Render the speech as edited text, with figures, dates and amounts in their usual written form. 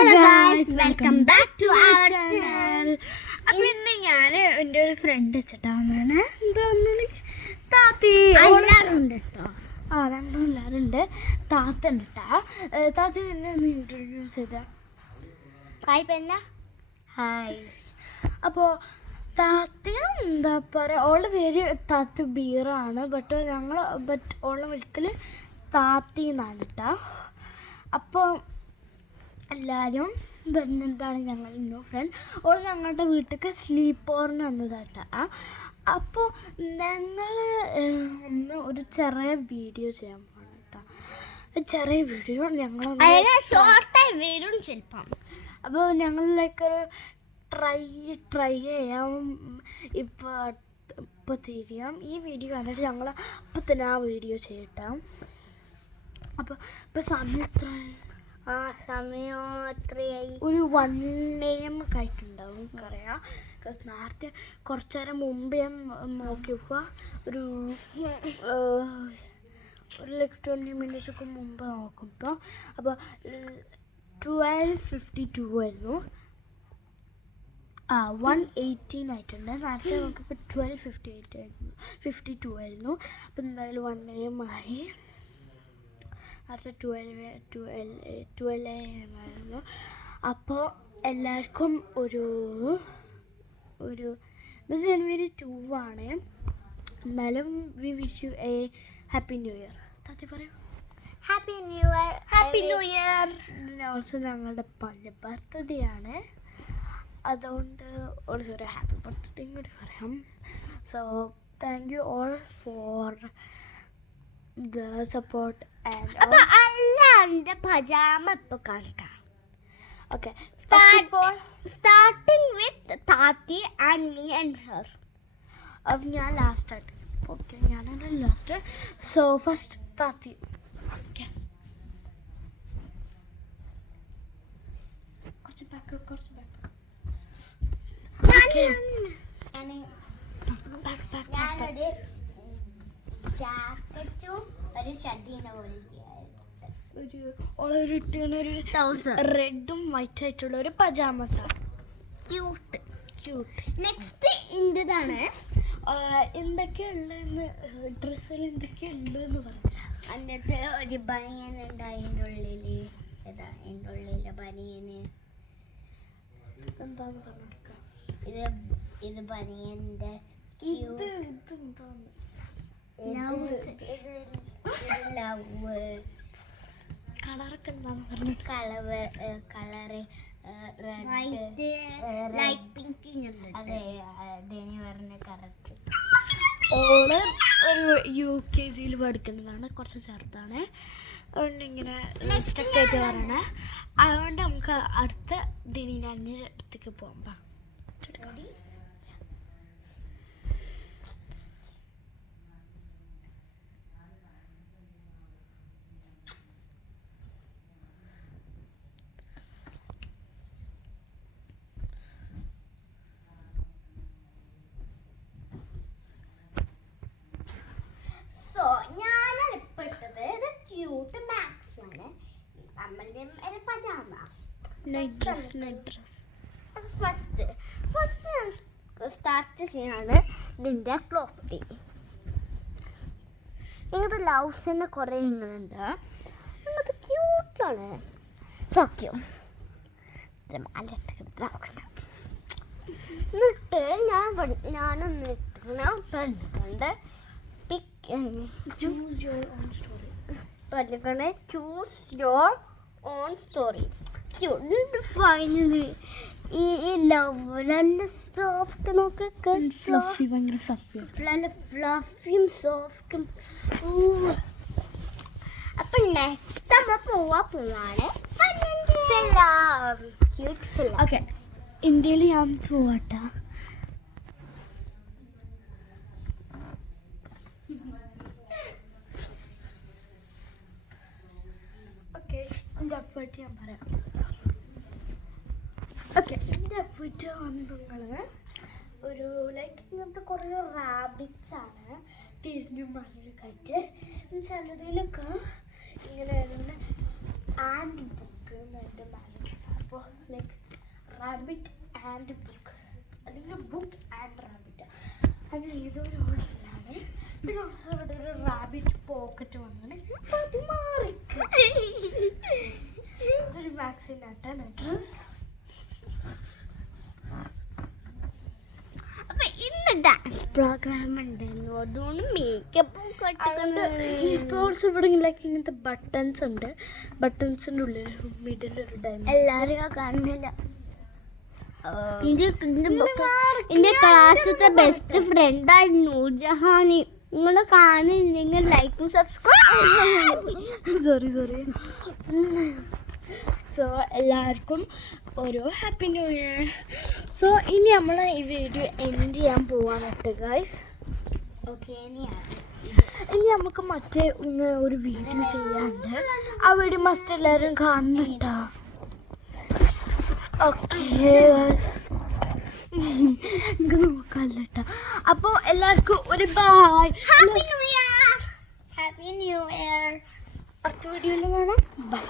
Hello guys, welcome back to our channel. അപ്പോൾ ഇന്ന് ഞാൻ എൻ്റെ ഒരു ഫ്രണ്ട് വെച്ചിട്ടാണ് താത്തി എല്ലാവരുണ്ട് കേട്ടോ. എല്ലാവരുണ്ട്. താത്ത ഉണ്ട് കേട്ടോ. താത്തി എന്നെ ഒന്ന് ഇൻട്രൊഡ്യൂസ് ചെയ്താൽ ഹായ് പെന്ന. ഹായ്. അപ്പോൾ താത്തിയും എന്താ പറയുക, ഓളുടെ പേര് താത്തി ബീറാണ്. ബട്ട് ഓളെ വിളിക്കൽ താത്തി എന്നാണ് കേട്ടോ. അപ്പോൾ എല്ലാവരും വരുന്നതാണ് ഞങ്ങൾ ന്യൂ ഫ്രണ്ട്. ഓൾ ഞങ്ങളുടെ വീട്ടിലേക്ക് സ്ലീപ്പ് ഓവറിന് വന്നതാട്ടാ. അപ്പോൾ ഞങ്ങൾ ഒന്ന് ഒരു ചെറിയ വീഡിയോ ചെയ്യാൻ പോകണം കേട്ടോ. ചെറിയ വീഡിയോ ഞങ്ങൾ ഷോർട്ടായി വരും ചിലപ്പം. അപ്പോൾ ഞങ്ങൾ ഒരു ട്രൈ ചെയ്യാം. ഇപ്പോൾ തിരിയാം. ഈ വീഡിയോ കണ്ടിട്ട് ഞങ്ങൾ അപ്പം തന്നെ ആ വീഡിയോ ചെയ്യട്ടാം. അപ്പോൾ ഇപ്പോൾ സമയം എത്രയായി? ഒരു 1 AM ആയിട്ടുണ്ടാവും പറയാം. നേരത്തെ കുറച്ചു നേരം മുമ്പ് ഞാൻ നോക്കി നോക്കുക. ഒരു 20 minutes ഒക്കെ മുമ്പ് നോക്കും കേട്ടോ. അപ്പോൾ 12:52 ആയിരുന്നു. 1:18 ആയിട്ടുണ്ട്. നേരത്തെ നോക്കിയപ്പോൾ 12:52 ആയിരുന്നു. അപ്പോൾ എന്തായാലും 1 AM ആയി. അടുത്ത 12 AM ആയിരുന്നു. അപ്പോൾ എല്ലാവർക്കും ഒരു January 2 ആണ്. എന്നാലും we wish you A happy new year. താത്തി പറയൂ. Happy new year. Happy new year. Also ഞങ്ങളുടെ ബർത്ത്ഡേ ആണ്. അതുകൊണ്ട് ഓൾസോ ഒരു ഹാപ്പി ബർത്ത്ഡേ കൂടി പറയാം. So thank you all for the support and alla pajama ipo kanikam. Okay, starting with Tati and me and her. Ab njan last start. Okay, njanana last. So first Tati. Okay, korchu back. Okay, ani back. ജാക്കറ്റും ഒരു ഷഡിനെ റെഡും white ആയിട്ടുള്ള ഒരു പജാമസ. Cute. Next ഇന്റതാണ്. എന്തൊക്കെയുള്ളതെന്ന് ഡ്രസ്സിൽ എന്തൊക്കെയുണ്ടെന്ന് പറഞ്ഞു. അതിനകത്ത് ഒരു ബനിയൻ ഉണ്ട്. അതിൻ്റെ ഉള്ളില് ബനിയന് എന്താന്ന് പറഞ്ഞെടുക്കാം. ഇത് ബനിയൻ്റെ ഇതെന്താന്ന് കളറൊക്കെ എന്താന്ന് പറഞ്ഞു. Colour light pink. അതെ, അതിന് പറഞ്ഞ കറക്റ്റ്. ഓള് ഒരു UKG പഠിക്കുന്നതാണ്. കുറച്ച് ചെറുതാണ്. അതുകൊണ്ട് ഇങ്ങനെ സ്റ്റക്കായിട്ട് പറയണേ. അതുകൊണ്ട് നമുക്ക് അടുത്ത ദിനീൻ്റെ അടുത്തേക്ക് പോകാം. ഫസ്റ്റ് സ്റ്റാർട്ട് ചെയ്യാണ് ഇതിൻ്റെ ക്ലോത്തിങ്. ഇങ്ങനത്തെ ലൗസിന് കുറേ ഇങ്ങനെയുണ്ട്. ഇങ്ങനത്തെ ക്യൂട്ടാണ്. സോക്യം എന്നിട്ട് ഞാനൊന്ന് പറഞ്ഞിട്ടുണ്ട് choose your own story. Finally ഈ ലവ് നല്ല സോഫ്റ്റ് നോക്കൊക്കെ നല്ല ഫ്ലഫിയും സോഫ്റ്റും. അപ്പൊ നെക്സ്റ്റ് നമ്മൾ പോവാണ് ഓക്കെ. ഇന്ത്യയിൽ ഞാൻ പോവാട്ടാ. ഓക്കെ, എൻ്റെ എഫേർട്ട് ഞാൻ പറയാം. ഓക്കെ, എൻ്റെ എഫേർട്ട് വന്നങ്ങൾ ഒരു ലൈക്ക് ഇങ്ങനത്തെ കുറേ റാബിറ്റ്സ് ആണ്. തിരിഞ്ഞും മറിഞ്ഞൊക്കെ ആയിട്ട് ചിലതിലൊക്കെ ഇങ്ങനെ ആൻഡ് ബുക്ക് എൻ്റെ മേലെ. അപ്പോൾ റാബിറ്റ് ആൻഡ് ബുക്ക് അല്ലെങ്കിൽ ബുക്ക് ആൻഡ് റാബിറ്റ് അങ്ങനെ ഏതോ ഒരു ഓർഡറിലാണ്. പിന്നെ ഓൾസോ ഇവിടെ ഒരു റാബിറ്റ് പോക്കറ്റ് വന്നാണ്. അത് മാറിക്കും. ഇതൊരു വാക്സിനായിട്ടാണ് ഡ്രസ്. അപ്പൊ ഇന്ന് ഡാൻസ് പ്രോഗ്രാം ഉണ്ടായിരുന്നു, അതുകൊണ്ട് മേക്കപ്പും ഇപ്പോൾ ഓൾസോ ഇവിടെ ലൈക്ക് ഇങ്ങനത്തെ ബട്ടൺസ് ഉണ്ട്. ബട്ടൺസിൻ്റെ ഉള്ളിൽ മിഡിലൊരു ഡയമണ്ട്. എല്ലാരും കാണുന്നില്ല. എന്റെ ക്ലാസ്സിലത്തെ ബെസ്റ്റ് ഫ്രണ്ടാണ് നൂർജഹാനി. നിങ്ങൾ കാണുന്നില്ലെങ്കിൽ ലൈക്കും സബ്സ്ക്രൈബ്. സോറി സോ എല്ലാവർക്കും ഒരു ഹാപ്പി ന്യൂ ഇയർ. സോ ഇനി നമ്മൾ ഈ വീഡിയോ എൻഡ് ചെയ്യാൻ പോവാന്നിട്ട് ഗൈസ്. ഓക്കെ, ഇനി നമുക്ക് മറ്റേ ഒരു വീഡിയോ ചെയ്യാണ്ട്. ആ വീഡിയോ മസ്റ്റ് എല്ലാവരും കാണുന്നുണ്ടോ? ഓക്കെ നോക്കാല്ലോ. അപ്പോൾ എല്ലാവർക്കും ഒരു ബൈ. Happy new year. അടുത്ത വീഡിയോയിൽ കാണാം. ബൈ.